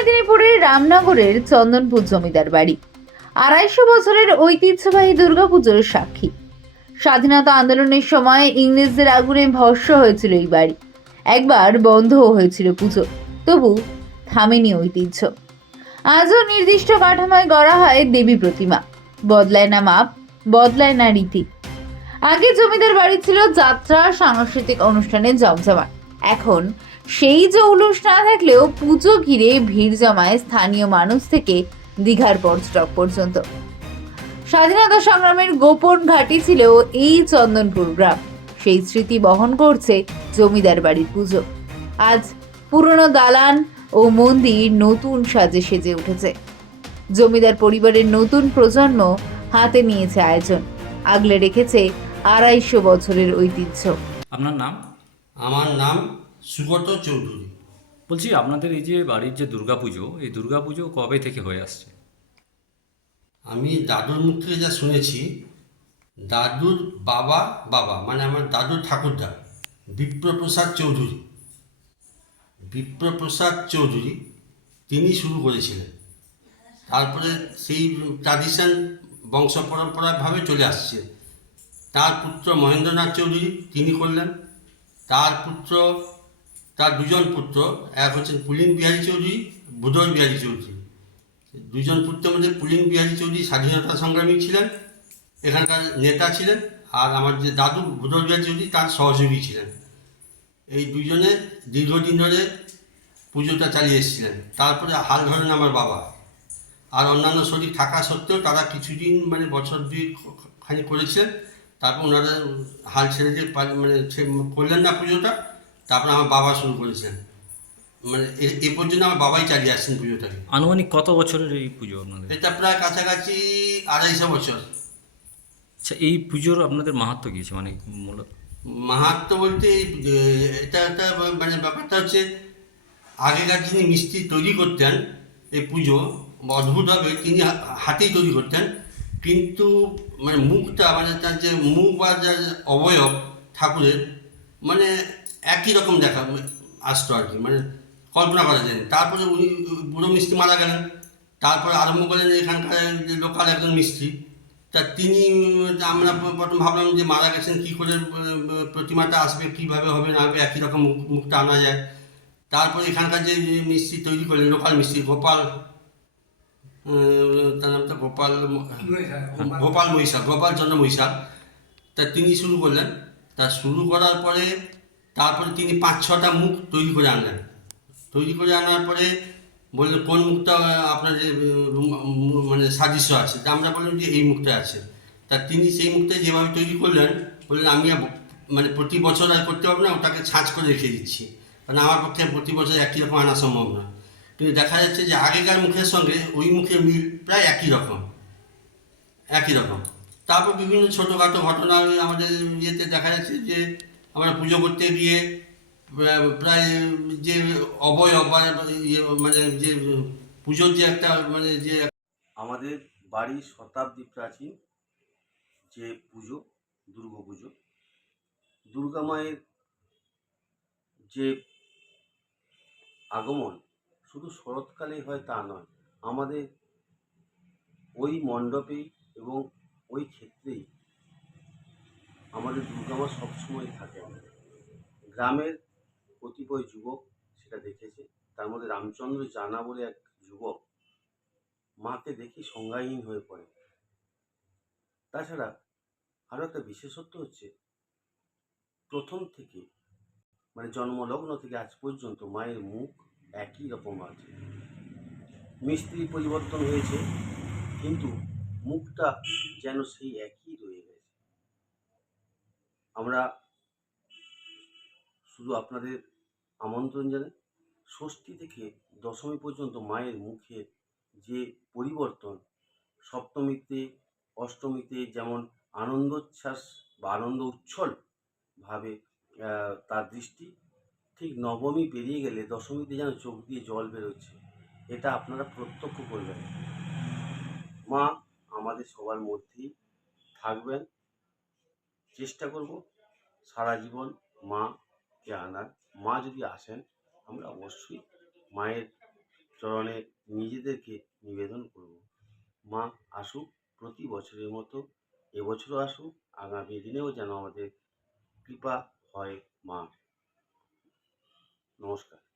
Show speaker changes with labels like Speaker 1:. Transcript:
Speaker 1: মেদিনীপুরের রামনগরের চন্দনপুর জমিদার বাড়ি। আড়াইশো বছরের ঐতিহ্যবাহী দুর্গাপুজোর সাক্ষী। স্বাধীনতা আন্দোলনের সময় ইংরেজদের আগুনে ভস্য হয়েছিল এই বাড়ি। একবার বন্ধও হয়েছিল পুজো, তবু থামেনি ঐতিহ্য। আজও নির্দিষ্ট কাঠামোয় গড়া হয় দেবী প্রতিমা, বদলায় না মাপ, বদলায় না রীতি। আগে জমিদার বাড়ি ছিল যাত্রা, সাংস্কৃতিক অনুষ্ঠানে জমজমা এখন সেই যে উলুস না থাকলেও পুজো ঘিরে ভিড় জমায় স্থানীয় মানুষ থেকে দীঘার পর্যটক পর্যন্ত। স্বাধীনতা সংগ্রামের গোপন ঘাঁটি ছিল এই চন্দনপুর গ্রাম। সেই স্মৃতি বহন করছে জমিদার বাড়ির পুজো। আজ পুরনো দালান ও মন্দির নতুন সাজে সেজে উঠেছে। জমিদার পরিবারের নতুন প্রজন্ম হাতে নিয়েছে আয়োজন। আগলে রেখেছে আড়াইশো বছরের ঐতিহ্য।
Speaker 2: আপনার নাম?
Speaker 3: আমার নাম সুগত চৌধুরী।
Speaker 2: বলছি আপনাদের এই যে বাড়ির যে দুর্গাপুজো এই দুর্গাপুজো কবে থেকে হয়ে আসছে?
Speaker 3: আমি দাদুর মুখ থেকে যা শুনেছি দাদুর বাবা বাবা মানে আমার দাদুর ঠাকুরদা বিপ্রপ্রসাদ চৌধুরী। বিপ্রপ্রসাদ চৌধুরী তিনি শুরু করেছিলেন। তারপরে সেই ট্রাডিশন বংশ পরম্পরাভাবে চলে আসছে। তার পুত্র মহেন্দ্রনাথ চৌধুরী তিনি করলেন। তার পুত্র তার দুজন পুত্র, এক হচ্ছেন পুলিন বিহারী চৌধুরী বুধর বিহারী চৌধুরী। দুজন পুত্রের মধ্যে পুলিন বিহারী চৌধুরী স্বাধীনতা সংগ্রামী ছিলেন, এখানকার নেতা ছিলেন, আর আমার যে দাদু বুধর বিহারী চৌধুরী, তার সহযোগী ছিলেন। এই দুজনে দীর্ঘদিন ধরে পুজোটা চালিয়ে এসেছিলেন। তারপরে হাল ধরেন আমার বাবা। আর অন্যান্য শরীর থাকা সত্ত্বেও তারা কিছুদিন মানে বছর দুই খানি করেছিলেন। তারপর ওনারা হাল ছেড়ে দিয়ে মানে করলেন না পুজোটা। তারপর আমার বাবা শুরু করেছেন। মানে এ- পর্যন্ত আমার বাবাই চালিয়ে আসছেন পুজোটাকে
Speaker 2: আনুমানিক কত বছরের এই পুজো আপনাদের?
Speaker 3: এটা প্রায় কাছাকাছি আড়াইশো বছর।
Speaker 2: আচ্ছা এই পুজোর আপনাদের মাহাত্ম কী আছে? মানে মূলত
Speaker 3: মাহাত্ম বলতে এটা একটা মানে ব্যাপারটা হচ্ছে আগেকার যিনি মিষ্টি তৈরি করতেন এই পুজো অদ্ভুতভাবে তিনি হাতেই তৈরি করতেন কিন্তু মানে মুখটা মানে তার যে মুখ বা যার অবয়ব ঠাকুরের মানে একই রকম দেখা আসতো আর কি মানে কল্পনা করা যায় তারপরে উনি বুড়ো মিস্ত্রি মারা গেলেন। তারপরে আরম্ভ করলেন এখানকার যে লোকাল একজন মিস্ত্রি তা তিনি, আমরা প্রথম ভাবলাম যে মারা গেছেন, কী করে প্রতিমাটা আসবে, কীভাবে হবে, না হবে, একই রকম মুখ, মুখটা আনা যায়। তারপরে এখানকার যে মিস্ত্রি তৈরি করলেন, লোকাল মিস্ত্রি গোপাল তার নামটা গোপাল গোপাল মহিষা, গোপাল চন্দ্র মহিষা। তা তিনি শুরু করলেন। তা শুরু করার পরে তারপরে তিনি পাঁচ ছটা মুখ তৈরি করে আনলেন। তৈরি করে আনার পরে বললেন কোন মুখটা আপনার যে, মানে সাদৃশ্য আছে? তা আমরা বললাম যে এই মুখটা আছে। তা তিনি সেই মুখটা যেভাবে তৈরি করলেন বললেন আমি মানে প্রতি বছর আর করতে পারব না ওটাকে ছাঁচ করে রেখে দিচ্ছি। কারণ আমার পক্ষে প্রতি বছর একই রকম আনা সম্ভব না। কিন্তু দেখা যাচ্ছে যে আগেকার মুখের সঙ্গে ওই মুখের মিল প্রায় একই রকম। একই রকম। তারপর বিভিন্ন ছোটোখাটো ঘটনা আমাদের ইয়েতে দেখা যাচ্ছে যে আমরা পুজো করতে গিয়ে, প্রায় যে অবয়ব বা ইয়ে মানে যে পুজোর যে একটা মানে যে
Speaker 4: আমাদের বাড়ির শতাব্দী প্রাচীন যে পুজো, দুর্গা পুজো। দুর্গা মায়ের যে আগমন শুধু শরৎকালেই হয় তা নয়, আমাদের ওই মণ্ডপেই এবং ওই ক্ষেত্রেই আমাদের দুর্গা মা সবসময় থাকে আমাদের। গ্রামের কতিপয় যুবক সেটা দেখেছে। তার মধ্যে রামচন্দ্র জানা বলে এক যুবক মাকে দেখি সংজ্ঞাহীন হয়ে পড়ে। তাছাড়া আরও একটা বিশেষত্ব হচ্ছে, প্রথম থেকে মানে জন্মলগ্ন থেকে আজ পর্যন্ত মায়ের মুখ একই রকম আছে। মিস্ত্রি পরিবর্তন হয়েছে, কিন্তু মুখটা যেন সেই একই রয়ে আমরা শুধু আপনাদের আমন্ত্রণ জানাই, ষষ্ঠী থেকে দশমী পর্যন্ত মায়ের মুখের যে পরিবর্তন, সপ্তমীতে, অষ্টমীতে যেমন আনন্দোচ্ছ্বাস বা আনন্দ উচ্ছল ভাবে তার দৃষ্টি, ঠিক নবমী পেরিয়ে গেলে দশমীতে যেন চোখ দিয়ে জল বেরোচ্ছে, এটা আপনারা প্রত্যক্ষ করবেন। মা আমাদের সবার মধ্যেই থাকবেন। চেষ্টা করব সারা জীবন মাকে আনার। মা যদি আসেন, আমরা অবশ্যই মায়ের চরণে নিজেদেরকে নিবেদন করব। মা আসুক, প্রতি বছরের মতো এবছরও আসুক, আগামী দিনেও যেন আমাদের কৃপা হয় মা। নমস্কার।